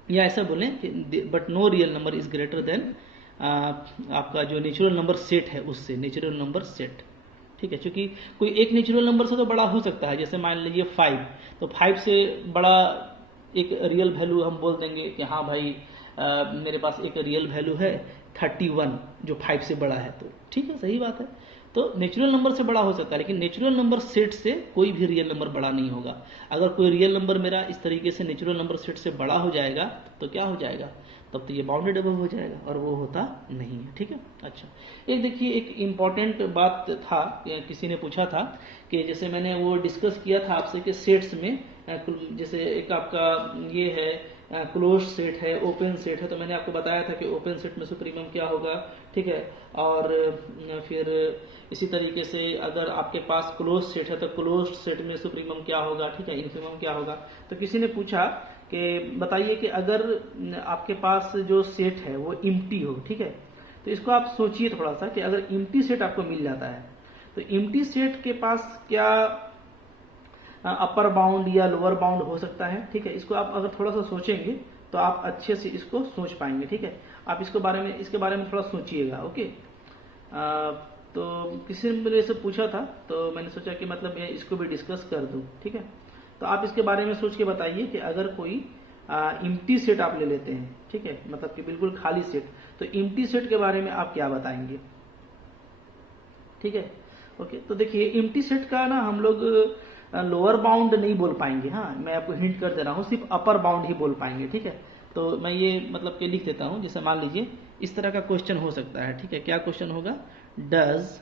या ऐसा बोलें कि but no real number is greater than आपका जो नेचुरल नंबर सेट है उससे, नेचुरल नंबर सेट, ठीक है। क्योंकि कोई एक नेचुरल नंबर से तो बड़ा हो सकता है, जैसे मान लीजिए 5, तो 5 से बड़ा एक रियल वैल्यू हम बोल देंगे कि हाँ भाई मेरे पास एक रियल वैल्यू है 31 जो 5 से बड़ा है, तो ठीक है, सही बात है। तो नेचुरल नंबर से बड़ा हो सकता है, लेकिन नेचुरल नंबर सेट से कोई भी रियल नंबर बड़ा नहीं होगा। अगर कोई रियल नंबर मेरा इस तरीके से नेचुरल नंबर सेट से बड़ा हो जाएगा तो क्या हो जाएगा, तब तो ये बाउंडेड एबव हो जाएगा, और वो होता नहीं है, ठीक है। अच्छा, एक देखिए एक इम्पॉर्टेंट बात था, किसी ने पूछा था कि जैसे मैंने वो डिस्कस किया था आपसे कि सेट्स में, जैसे एक आपका ये है क्लोज सेट है, ओपन सेट है, तो मैंने आपको बताया था कि ओपन सेट में सुप्रीमम क्या होगा, ठीक है। और फिर इसी तरीके से अगर आपके पास क्लोज सेट है तो क्लोज सेट में सुप्रीमम क्या होगा, ठीक है, इन्फिमम क्या होगा। तो किसी ने पूछा कि बताइए कि अगर आपके पास जो सेट है वो इम्प्टी हो, ठीक है, तो इसको आप सोचिए थोड़ा सा कि अगर इम्प्टी सेट आपको मिल जाता है तो इम्प्टी सेट के पास क्या अपर बाउंड या लोअर बाउंड हो सकता है, ठीक है। इसको आप अगर थोड़ा सा सोचेंगे तो आप अच्छे से इसको सोच पाएंगे, ठीक है। आप इसके बारे में थोड़ा सोचिएगा, ओके। तो किसी ने मेरे से पूछा था तो मैंने सोचा कि मतलब मैं इसको भी डिस्कस कर दूं, ठीक है। तो आप इसके बारे में सोच के बताइए कि अगर कोई इम्प्टी सेट आप ले लेते हैं, ठीक है, मतलब कि बिल्कुल खाली सेट, तो इम्प्टी सेट के बारे में आप क्या बताएंगे, ठीक है, ओके। तो देखिए इम्प्टी सेट का ना हम लोग लोअर बाउंड नहीं बोल पाएंगे, हाँ, मैं आपको हिंट कर दे रहा हूँ, सिर्फ अपर बाउंड ही बोल पाएंगे, ठीक है। तो मैं ये मतलब कि लिख देता हूँ, जैसे मान लीजिए इस तरह का क्वेश्चन हो सकता है, ठीक है। क्या क्वेश्चन होगा, does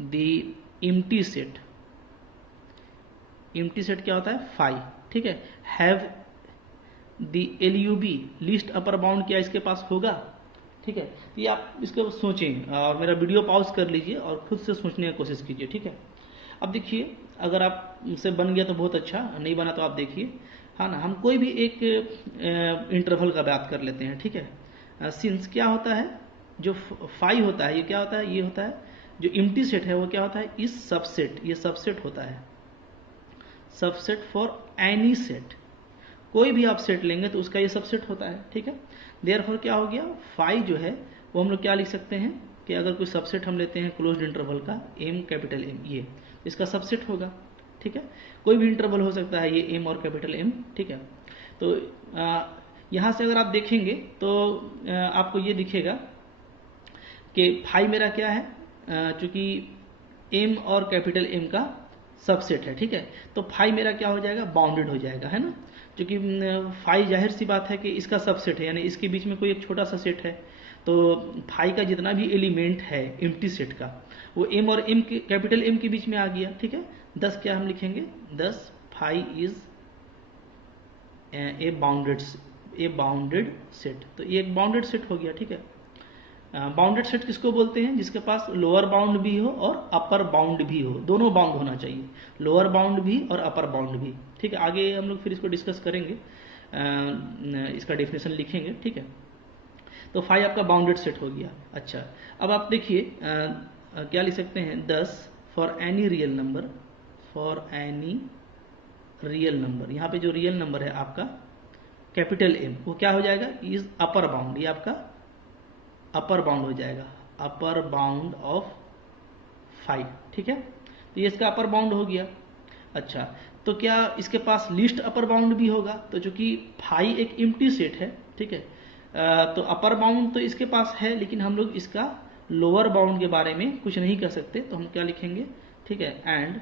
the empty set, empty set क्या होता है, फाई, ठीक है, have the LUB least upper bound, क्या इसके पास होगा, ठीक है। तो ये आप इसको सोचें और मेरा वीडियो पॉज कर लीजिए और खुद से सोचने की कोशिश कीजिए, ठीक है। अब देखिए, अगर आप से बन गया तो बहुत अच्छा, नहीं बना तो आप देखिए, हाँ ना। हम कोई भी एक इंटरवल का बात कर लेते हैं, ठीक है। सिंस क्या होता है, जो फाई होता है, ये क्या होता है, ये होता है जो एम्प्टी सेट है वो क्या होता है, इस सबसेट, ये सबसेट होता है, सबसेट फॉर एनी सेट, कोई भी आप सेट लेंगे तो उसका ये सबसेट होता है, ठीक है। देयरफॉर क्या हो गया, फाई जो है वो हम लोग क्या लिख सकते हैं कि अगर कोई सबसेट हम लेते हैं क्लोज्ड इंटरवल का, एम कैपिटल एम, ये इसका सबसेट होगा, ठीक है। कोई भी इंटरवल हो सकता है, ये एम और कैपिटल एम, ठीक है। तो यहाँ से अगर आप देखेंगे तो आपको ये दिखेगा कि फाई मेरा क्या है, चूंकि एम और कैपिटल एम का सबसेट है, ठीक है। तो फाई मेरा क्या हो जाएगा, बाउंडेड हो जाएगा, है ना। क्योंकि फाई जाहिर सी बात है कि इसका सबसेट है, यानी इसके बीच में कोई एक छोटा सा सेट है, तो फाई का जितना भी एलिमेंट है एम्प्टी सेट का, वो एम और एम के, कैपिटल एम के बीच में आ गया, ठीक है। 10 क्या हम लिखेंगे, 10 phi is a bounded set, तो ये एक बाउंडेड सेट हो गया, ठीक है। बाउंडेड सेट किसको बोलते हैं, जिसके पास लोअर बाउंड भी हो और अपर बाउंड भी हो, दोनों बाउंड होना चाहिए, लोअर बाउंड भी और अपर बाउंड भी, ठीक है। आगे हम लोग फिर इसको डिस्कस करेंगे, इसका डेफिनेशन लिखेंगे, ठीक है। तो फाई आपका बाउंडेड सेट हो गया। अच्छा, अब आप देखिए क्या लिख सकते हैं, 10 for any real number, for any real number, यहाँ पे जो रियल नंबर है आपका कैपिटल एम, वो क्या हो जाएगा, इज अपर बाउंड, ये आपका अपर बाउंड हो जाएगा, अपर बाउंड ऑफ 5, ठीक है। तो ये इसका अपर बाउंड हो गया। अच्छा, तो क्या इसके पास लिस्ट अपर बाउंड भी होगा, तो चूंकि 5 एक एम्प्टी सेट है, ठीक है, तो अपर बाउंड तो इसके पास है, लेकिन हम लोग इसका लोअर बाउंड के बारे में कुछ नहीं कर सकते, तो हम क्या लिखेंगे, ठीक है। एंड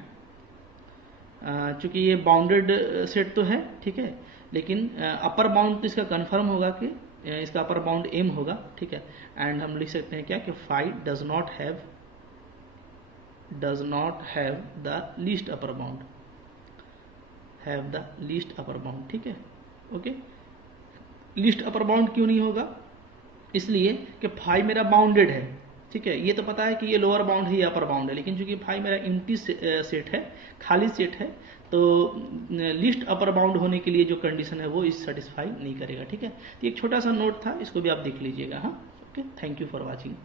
चूंकि ये बाउंडेड सेट तो है, ठीक है, लेकिन अपर बाउंड तो इसका कंफर्म होगा कि इसका अपर बाउंड एम होगा, ठीक है। एंड हम लिख सकते हैं क्या कि phi does not have the least upper bound, have the least upper bound, ठीक है, ओके। लीस्ट अपर बाउंड क्यों नहीं होगा, इसलिए कि फाई मेरा बाउंडेड है, ठीक है। ये तो पता है कि ये लोअर बाउंड है, ये अपर बाउंड है, लेकिन चूंकि फाई मेरा एम्प्टी सेट है, खाली सेट है, तो लिस्ट अपर बाउंड होने के लिए जो कंडीशन है वो इस सेटिस्फाई नहीं करेगा, ठीक है। तो एक छोटा सा नोट था, इसको भी आप देख लीजिएगा, हाँ, okay. Thank you for watching.